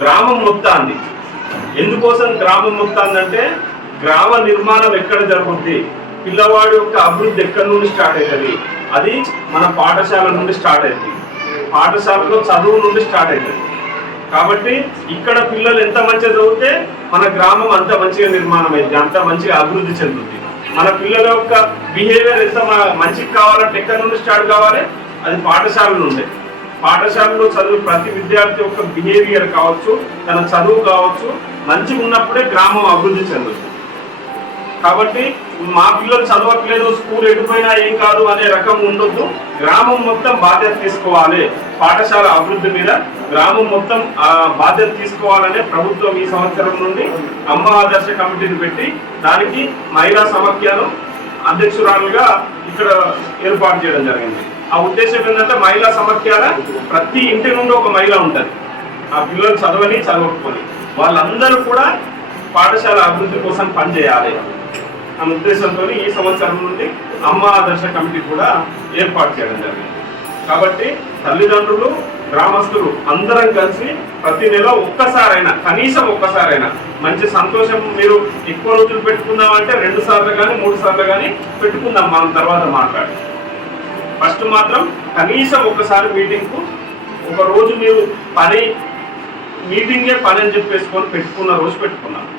గ్రామం ముక్తాంది ఎందుకోసం గ్రామం ముక్తాందంటే అంటే గ్రామ నిర్మాణం ఎక్కడ జరుగుతుంది పిల్లవాడి యొక్క అభివృద్ధి ఎక్కడి నుండి స్టార్ట్ అవుతుంది? అది మన పాఠశాల నుండి స్టార్ట్ అవుతుంది. పాఠశాలలో చదువు నుండి స్టార్ట్ అవుతుంది. కాబట్టి ఇక్కడ పిల్లలు ఎంత మంచిగా చదివితే మన గ్రామం అంత మంచిగా నిర్మాణం అయింది అంత మంచిగా అభివృద్ధి చెందుతుంది మన పిల్లల యొక్క బిహేవియర్ ఎంత మంచిగా కావాలంటే ఎక్కడి నుండి స్టార్ట్ కావాలి? అది పాఠశాల నుండే. పాఠశాలలో చదువు ప్రతి విద్యార్థి యొక్క బిహేవియర్ కావచ్చు తన చదువు కావచ్చు మంచిగా ఉన్నప్పుడే గ్రామం అభివృద్ధి చెందుతుంది. కాబట్టి మా పిల్లలు చదవట్లేదు స్కూల్ ఎటుపోయినా ఏం కాదు అనే రకం ఉండొద్దు. గ్రామం మొత్తం బాధ్యత తీసుకోవాలి. పాఠశాల అభివృద్ధి మీద గ్రామం మొత్తం బాధ్యత తీసుకోవాలనే ప్రభుత్వం ఈ సంవత్సరం నుండి అమ్మ ఆదర్శ కమిటీని పెట్టి దానికి మహిళా సమాఖ్యను అధ్యక్షురాలుగా ఇక్కడ ఏర్పాటు చేయడం జరిగింది. ఆ ఉద్దేశం ఏంటంటే మహిళా సమాఖ్యాల ప్రతి ఇంటి నుండి ఒక మహిళ ఉంటుంది. ఆ పిల్లలు చదవని చదవకపోని. వాళ్ళందరూ కూడా పాఠశాల అభివృద్ధి కోసం పనిచేయాలి అనే ఉద్దేశంతో ఈ సంవత్సరం నుండి అమ్మ ఆదర్శ కమిటీ కూడా ఏర్పాటు చేయడం జరిగింది. కాబట్టి తల్లిదండ్రులు గ్రామస్తులు అందరం కలిసి ప్రతి నెల ఒక్కసారైనా కనీసం ఒక్కసారైనా మంచి సంతోషం మీరు ఎక్కువ రోజులు పెట్టుకుందామంటే రెండు సార్లు కానీ మూడు సార్లు కానీ పెట్టుకుందాం. మనం తర్వాత మాట్లాడి ఫస్ట్ మాత్రం కనీసం ఒకసారి మీటింగ్కు ఒక రోజు మీరు పని మీటింగే పని అని చెప్పేసుకొని పెట్టుకున్న రోజు పెట్టుకున్నాను